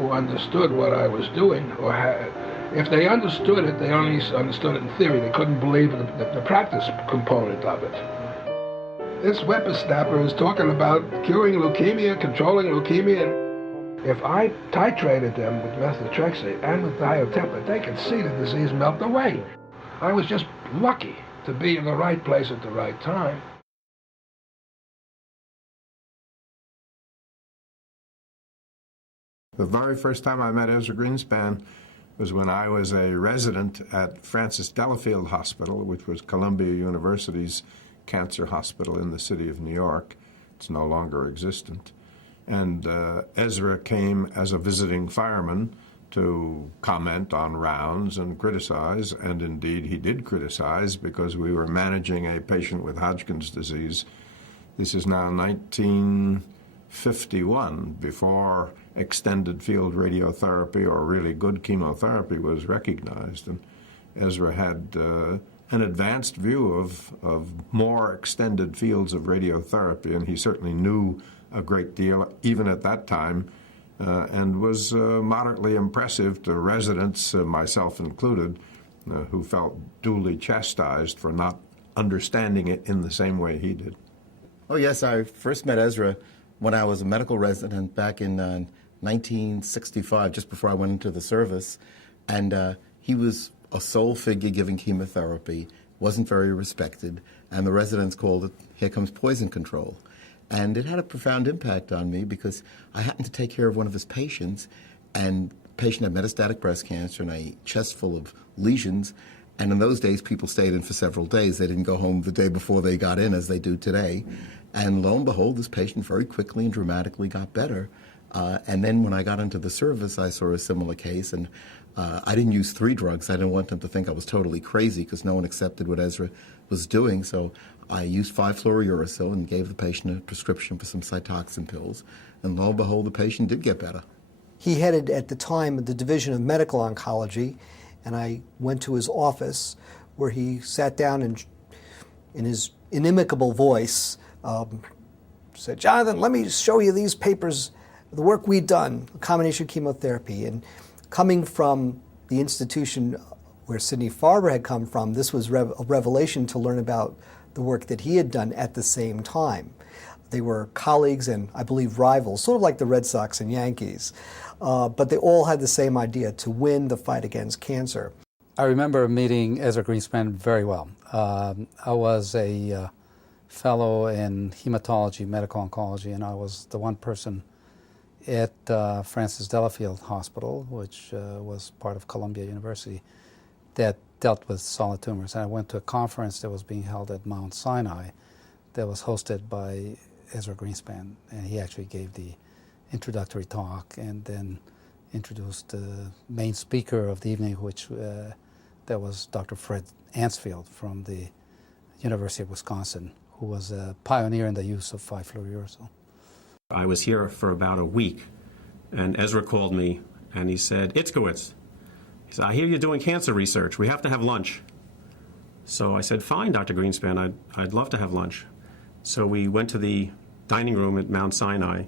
who understood what I was doing, or if they understood it, they only understood it in theory. They couldn't believe the practice component of it. This whippersnapper is talking about curing leukemia, controlling leukemia. If I titrated them with methotrexate and with diatepa, they could see the disease melt away. I was just lucky to be in the right place at the right time. The very first time I met Ezra Greenspan was when I was a resident at Francis Delafield Hospital, which was Columbia University's cancer hospital in the city of New York. It's no longer existent. And Ezra came as a visiting fireman to comment on rounds and criticize, and indeed he did criticize because we were managing a patient with Hodgkin's disease. This is now 1951, before extended field radiotherapy or really good chemotherapy was recognized. And Ezra had an advanced view of more extended fields of radiotherapy, and he certainly knew a great deal, even at that time, and was moderately impressive to residents, myself included, who felt duly chastised for not understanding it in the same way he did. Oh, yes, I first met Ezra when I was a medical resident back in 1965, just before I went into the service, and he was a sole figure giving chemotherapy, wasn't very respected, and the residents called it, "Here comes poison control." And it had a profound impact on me because I happened to take care of one of his patients, and the patient had metastatic breast cancer and a chest full of lesions, and in those days people stayed in for several days. They didn't go home the day before they got in as they do today. And lo and behold, this patient very quickly and dramatically got better. And then when I got into the service, I saw a similar case, and I didn't use 3 drugs. I didn't want them to think I was totally crazy because no one accepted what Ezra was doing. So I used 5-fluorouracil and gave the patient a prescription for some Cytoxan pills. And lo and behold, the patient did get better. He headed at the time the Division of Medical Oncology, and I went to his office where he sat down and in his inimicable voice said, "Jonathan, let me show you these papers, the work we've done, combination chemotherapy." And coming from the institution where Sidney Farber had come from, this was a revelation to learn about the work that he had done at the same time. They were colleagues and, I believe, rivals, sort of like the Red Sox and Yankees. But they all had the same idea, to win the fight against cancer. I remember meeting Ezra Greenspan very well. I was a fellow in hematology, medical oncology, and I was the one person at Francis Delafield Hospital, which was part of Columbia University, that dealt with solid tumors. And I went to a conference that was being held at Mount Sinai that was hosted by Ezra Greenspan, and he actually gave the introductory talk and then introduced the main speaker of the evening, which that was Dr. Fred Ansfield from the University of Wisconsin, who was a pioneer in the use of 5-fluorouracil. I was here for about a week, and Ezra called me, and he said, "Itzkowitz," he said, "I hear you're doing cancer research. We have to have lunch." So I said, "Fine, Dr. Greenspan, I'd love to have lunch." So we went to the dining room at Mount Sinai,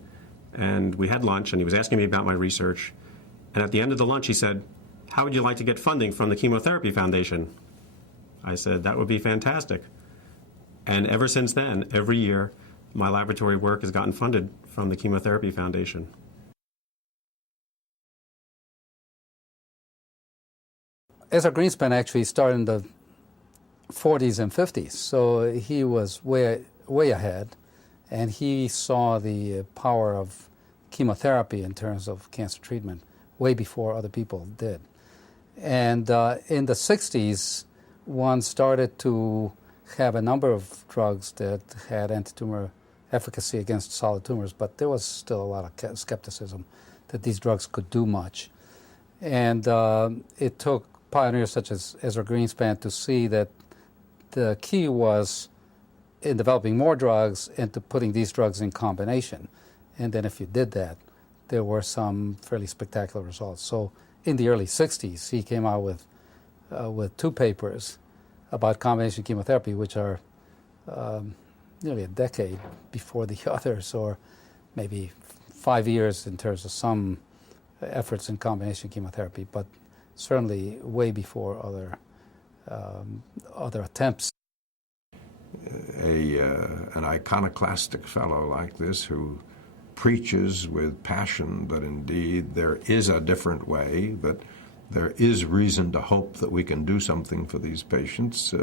and we had lunch, and he was asking me about my research. And at the end of the lunch, he said, "How would you like to get funding from the Chemotherapy Foundation?" I said, "That would be fantastic." And ever since then, every year, my laboratory work has gotten funded from the Chemotherapy Foundation. Ezra Greenspan actually started in the 40s and 50s, so he was way ahead, and he saw the power of chemotherapy in terms of cancer treatment way before other people did. And in the 60s, one started to have a number of drugs that had anti-tumor efficacy against solid tumors, but there was still a lot of skepticism that these drugs could do much. And it took pioneers such as Ezra Greenspan to see that the key was in developing more drugs and to putting these drugs in combination. And then if you did that, there were some fairly spectacular results. So in the early 60s, he came out with 2 papers about combination chemotherapy, which are nearly a decade before the others, or maybe 5 years in terms of some efforts in combination chemotherapy, but certainly way before other attempts. An iconoclastic fellow like this who preaches with passion that indeed there is a different way, that there is reason to hope that we can do something for these patients,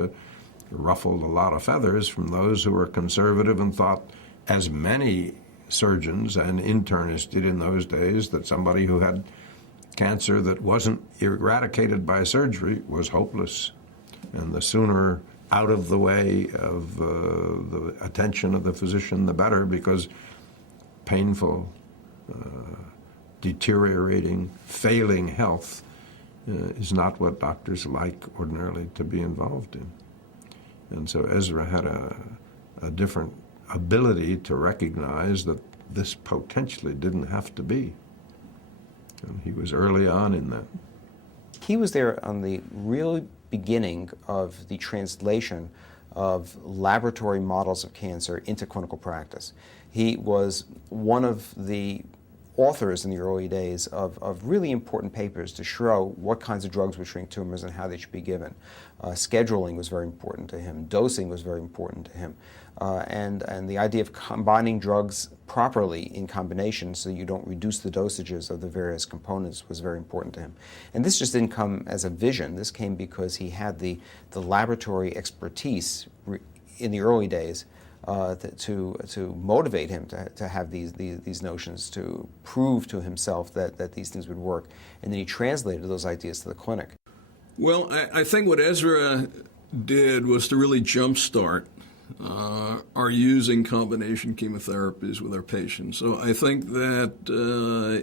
ruffled a lot of feathers from those who were conservative and thought, as many surgeons and internists did in those days, that somebody who had cancer that wasn't eradicated by surgery was hopeless. And the sooner out of the way of the attention of the physician, the better, because painful, deteriorating, failing health is not what doctors like ordinarily to be involved in. And so Ezra had a different ability to recognize that this potentially didn't have to be. And he was early on in that. He was there on the real beginning of the translation of laboratory models of cancer into clinical practice. He was one of the authors in the early days of really important papers to show what kinds of drugs would shrink tumors and how they should be given. Scheduling was very important to him. Dosing was very important to him. And the idea of combining drugs properly in combination so you don't reduce the dosages of the various components was very important to him. And this just didn't come as a vision. This came because he had the laboratory expertise in the early days to motivate him to have these notions, to prove to himself that these things would work. And then he translated those ideas to the clinic. Well, I think what Ezra did was to really jumpstart our using combination chemotherapies with our patients. So I think that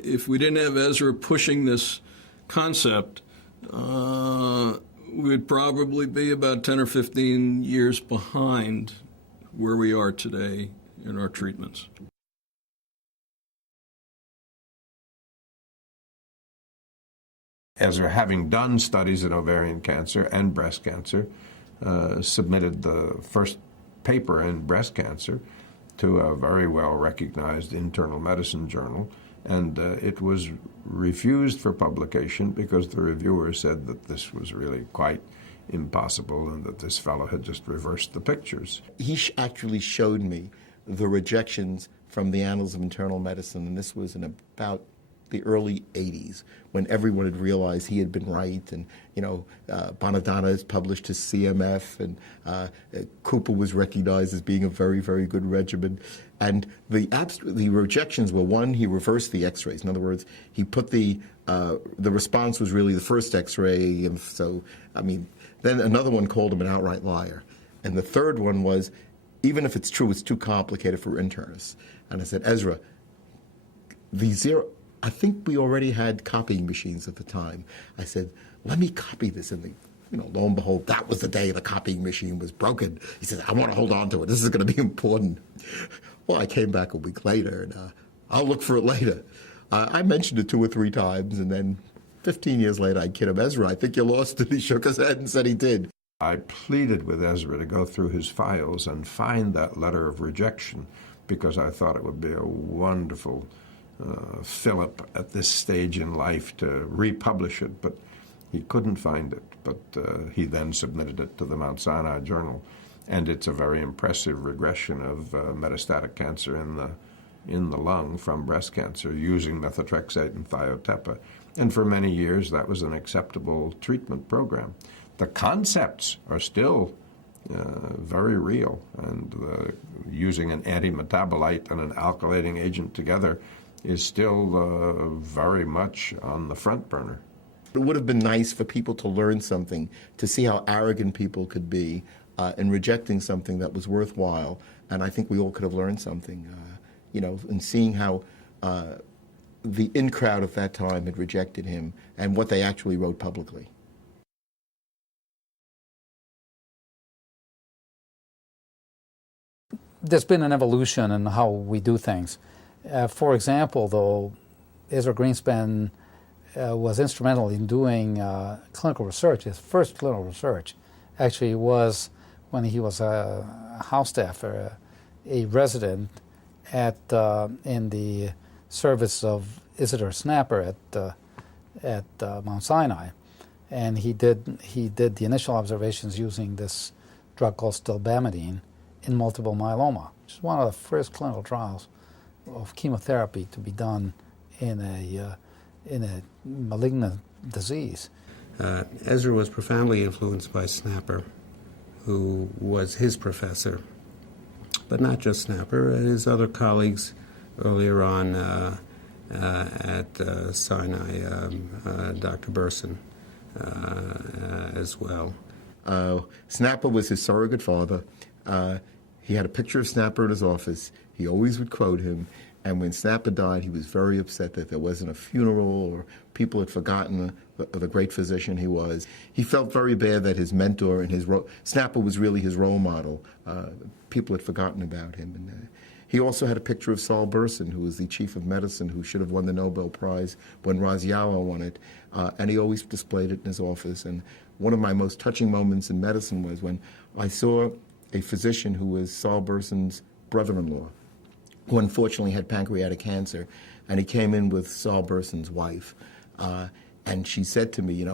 if we didn't have Ezra pushing this concept, we'd probably be about 10 or 15 years behind where we are today in our treatments. Ezra, having done studies in ovarian cancer and breast cancer, submitted the first paper in breast cancer to a very well-recognized internal medicine journal, and it was refused for publication because the reviewer said that this was really quite impossible and that this fellow had just reversed the pictures. He actually showed me the rejections from the Annals of Internal Medicine, and this was in about the early 80s, when everyone had realized he had been right, and Bonadonna has published his CMF, and Cooper was recognized as being a very, very good regimen. And the rejections were, one, he reversed the X-rays. In other words, he put the response was really the first X-ray, and so, then another one called him an outright liar. And the third one was, even if it's true, it's too complicated for internists. And I said, Ezra, I think we already had copying machines at the time. I said, let me copy this. And lo and behold, that was the day the copying machine was broken. He said, I want to hold on to it. This is going to be important. Well, I came back a week later, and I'll look for it later. I mentioned it 2 or 3 times, and then 15 years later, I kid him, Ezra, I think you lost it. He shook his head and said he did. I pleaded with Ezra to go through his files and find that letter of rejection, because I thought it would be a wonderful fillip at this stage in life to republish it, but he couldn't find it. But he then submitted it to the Mount Sinai Journal, and it's a very impressive regression of metastatic cancer in the lung from breast cancer using methotrexate and thiotepa. And for many years, that was an acceptable treatment program. The concepts are still very real, and using an antimetabolite and an alkylating agent together is still very much on the front burner. It would have been nice for people to learn something, to see how arrogant people could be in rejecting something that was worthwhile. And I think we all could have learned something, in seeing how the in crowd of that time had rejected him and what they actually wrote publicly. There's been an evolution in how we do things. For example, though, Ezra Greenspan was instrumental in doing clinical research. His first clinical research actually was when he was a house staff or a resident in the service of Isidore Snapper at Mount Sinai, and he did the initial observations using this drug called stilbamidine in multiple myeloma, which is one of the first clinical trials of chemotherapy to be done in a malignant disease. Ezra was profoundly influenced by Snapper, who was his professor, but not just Snapper, his other colleagues earlier on at Sinai, Dr. Burson as well. Snapper was his surrogate father. He had a picture of Snapper in his office. He always would quote him. And when Snapper died, he was very upset that there wasn't a funeral or people had forgotten the great physician he was. He felt very bad that his mentor and Snapper was really his role model. People had forgotten about him. And he also had a picture of Saul Burson, who was the chief of medicine, who should have won the Nobel Prize when Raziawa won it. And he always displayed it in his office. And one of my most touching moments in medicine was when I saw a physician who was Saul Burson's brother-in-law, who unfortunately had pancreatic cancer, and he came in with Saul Burson's wife. And she said to me,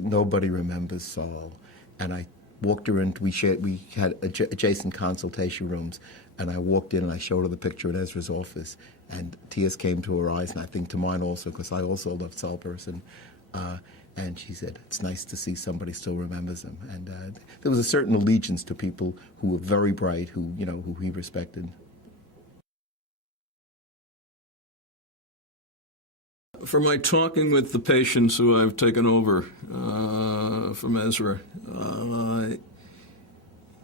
nobody remembers Saul. And I walked her in, we had adjacent consultation rooms, and I walked in and I showed her the picture in Ezra's office, and tears came to her eyes, and I think to mine also, because I also loved Saul Burson. And she said, it's nice to see somebody still remembers him. And there was a certain allegiance to people who were very bright, who he respected. For my talking with the patients who I've taken over from Ezra,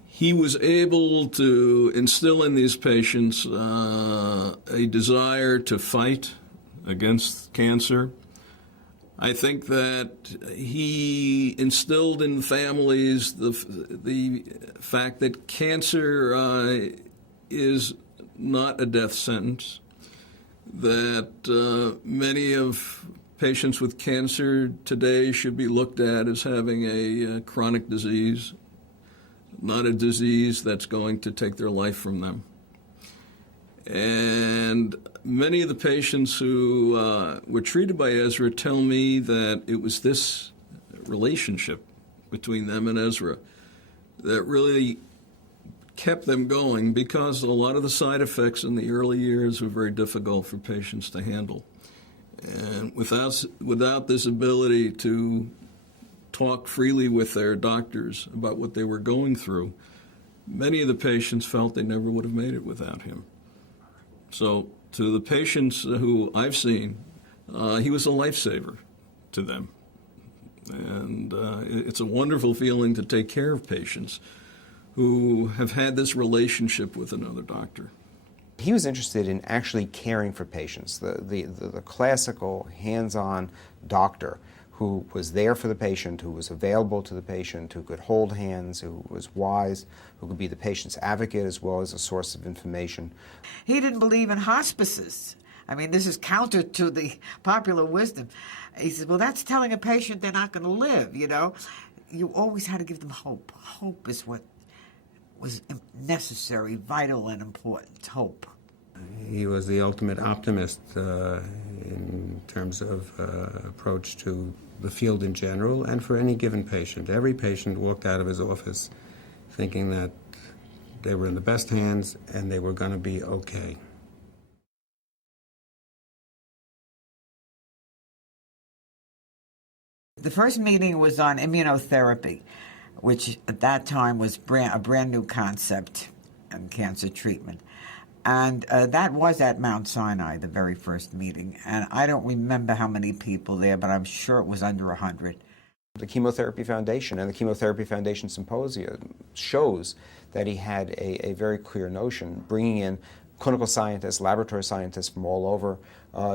he was able to instill in these patients a desire to fight against cancer. I think that he instilled in families the fact that cancer is not a death sentence, that many of patients with cancer today should be looked at as having a chronic disease, not a disease that's going to take their life from them. And many of the patients who were treated by Ezra tell me that it was this relationship between them and Ezra that really kept them going, because a lot of the side effects in the early years were very difficult for patients to handle. And without this ability to talk freely with their doctors about what they were going through, many of the patients felt they never would have made it without him. So to the patients who I've seen, he was a lifesaver to them. And it's a wonderful feeling to take care of patients who have had this relationship with another doctor. He was interested in actually caring for patients, the classical hands-on doctor who was there for the patient, who was available to the patient, who could hold hands, who was wise, who could be the patient's advocate as well as a source of information. He didn't believe in hospices. I mean, this is counter to the popular wisdom. He said, well, that's telling a patient they're not going to live, You always had to give them hope. Hope is what was necessary, vital, and important. Hope. He was the ultimate optimist in terms of approach to the field in general and for any given patient. Every patient walked out of his office thinking that they were in the best hands and they were going to be okay. The first meeting was on immunotherapy, which at that time was a brand new concept in cancer treatment. And that was at Mount Sinai, the very first meeting. And I don't remember how many people there, but I'm sure it was under 100. The Chemotherapy Foundation and the Chemotherapy Foundation Symposium shows that he had a very clear notion, bringing in clinical scientists, laboratory scientists from all over,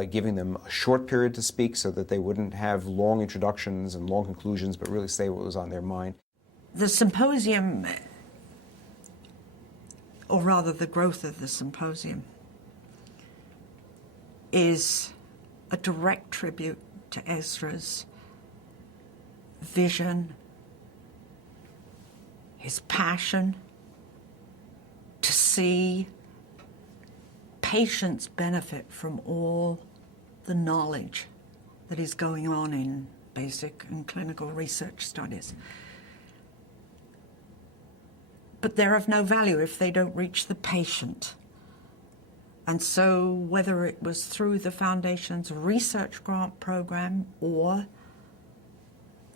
giving them a short period to speak so that they wouldn't have long introductions and long conclusions, but really say what was on their mind. The symposium, or rather the growth of the symposium, is a direct tribute to Ezra's vision, his passion to see patients benefit from all the knowledge that is going on in basic and clinical research studies. But they're of no value if they don't reach the patient. And so whether it was through the Foundation's research grant program or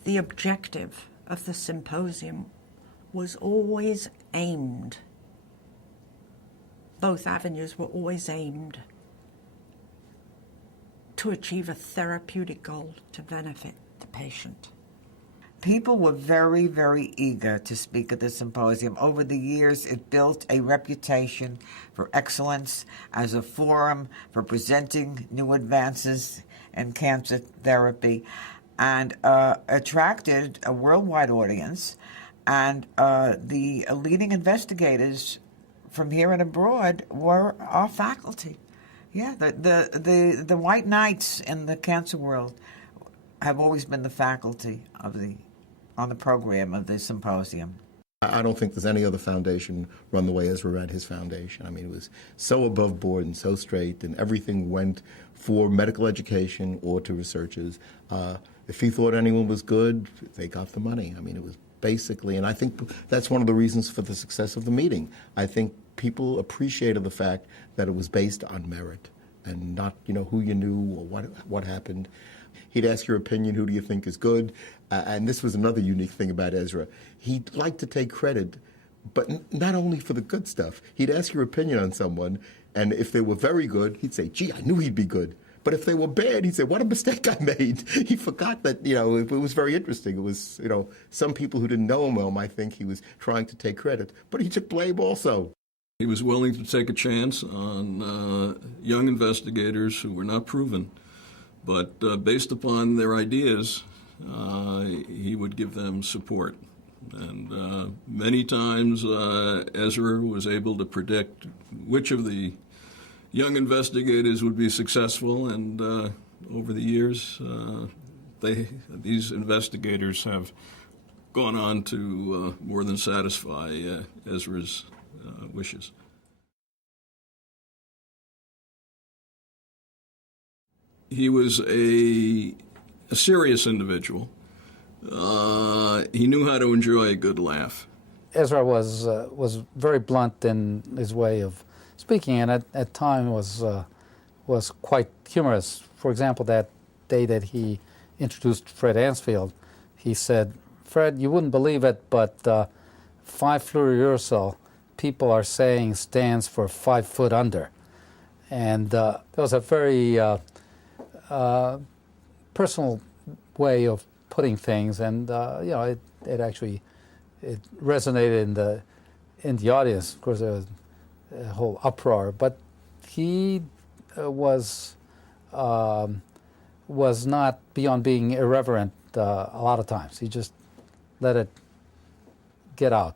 the objective of the symposium was always aimed, both avenues were always aimed to achieve a therapeutic goal to benefit the patient. People were very, very eager to speak at the symposium. Over the years, it built a reputation for excellence as a forum for presenting new advances in cancer therapy, and attracted a worldwide audience. And the leading investigators from here and abroad were our faculty. Yeah, the white knights in the cancer world have always been the faculty on the program of the symposium. I don't think there's any other foundation run the way Ezra ran his foundation. I mean, it was so above board and so straight, and everything went for medical education or to researchers. If he thought anyone was good, they got the money. I mean, it was basically, and I think that's one of the reasons for the success of the meeting. I think people appreciated the fact that it was based on merit and not, who you knew or what happened. He'd ask your opinion, who do you think is good? And this was another unique thing about Ezra. He'd like to take credit, but not only for the good stuff. He'd ask your opinion on someone, and if they were very good, he'd say, gee, I knew he'd be good. But if they were bad, he'd say, what a mistake I made. He forgot that, it was very interesting. It was, some people who didn't know him well might think he was trying to take credit, but he took blame also. He was willing to take a chance on young investigators who were not proven. But based upon their ideas, he would give them support. And many times Ezra was able to predict which of the young investigators would be successful, and over the years, these investigators have gone on to more than satisfy Ezra's wishes. He was a serious individual. He knew how to enjoy a good laugh. Ezra was very blunt in his way of speaking, and at times was quite humorous. For example, that day that he introduced Fred Ansfield, he said, "Fred, you wouldn't believe it, but 5-fluorouracil, people are saying stands for 5 foot under," and that was a very personal way of putting things, and it actually resonated in the audience. Of course, there was a whole uproar, but he was not beyond being irreverent a lot of times. He just let it get out.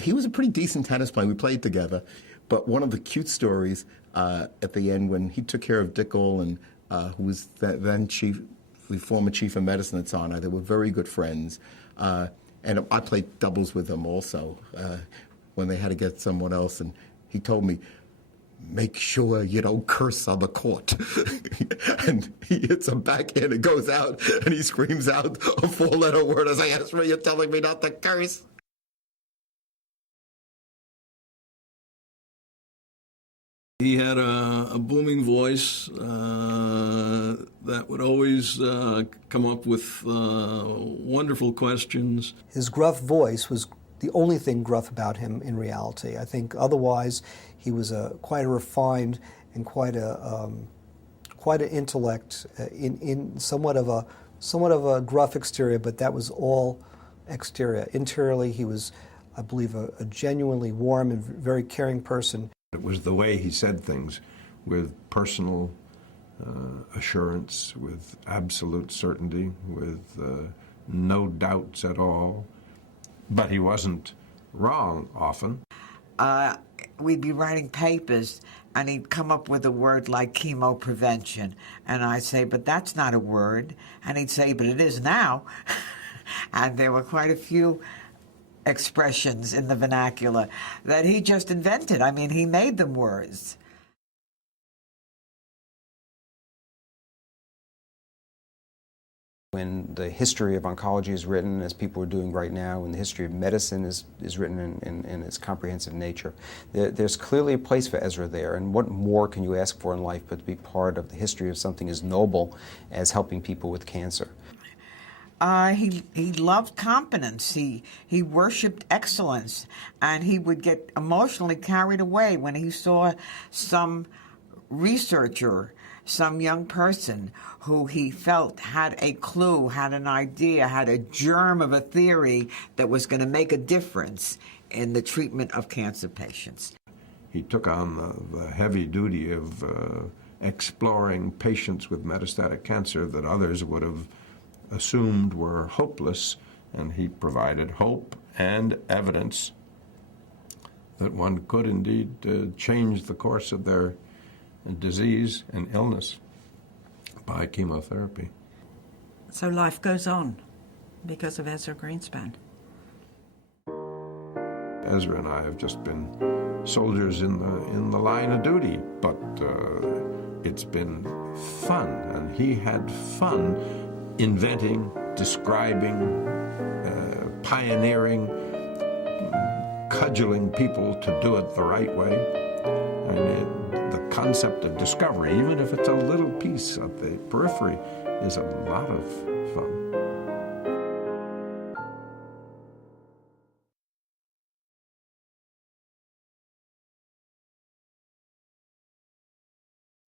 He was a pretty decent tennis player. We played together, but one of the cute stories at the end when he took care of Dick Olin, who was then the former chief of medicine at Sinai. They were very good friends. And I played doubles with them also when they had to get someone else. And he told me, make sure you don't curse on the court. And he hits a backhand, it goes out, and he screams out a 4-letter word as I ask for, you're telling me not to curse. He had a booming voice that would always come up with wonderful questions. His gruff voice was the only thing gruff about him in reality. I think otherwise he was quite a refined and quite an intellect in somewhat of a gruff exterior, but that was all exterior. Interiorly, he was, I believe, a genuinely warm and very caring person. It was the way he said things, with personal assurance, with absolute certainty, with no doubts at all. But he wasn't wrong often. We'd be writing papers, and he'd come up with a word like chemoprevention. And I'd say, but that's not a word. And he'd say, but it is now. And there were quite a few expressions in the vernacular that he just invented. I mean, he made them words. When the history of oncology is written, as people are doing right now, when the history of medicine is written in its comprehensive nature, there's clearly a place for Ezra there. And what more can you ask for in life but to be part of the history of something as noble as helping people with cancer? He loved competence. He worshipped excellence, and he would get emotionally carried away when he saw some researcher, some young person who he felt had a clue, had an idea, had a germ of a theory that was going to make a difference in the treatment of cancer patients. He took on the heavy duty of exploring patients with metastatic cancer that others would have assumed were hopeless, and he provided hope and evidence that one could indeed change the course of their disease and illness by chemotherapy. So life goes on because of Ezra Greenspan. Ezra and I have just been soldiers in the line of duty, but it's been fun, and he had fun inventing, describing, pioneering, cudgeling people to do it the right way. And the concept of discovery, even if it's a little piece of the periphery, is a lot of fun.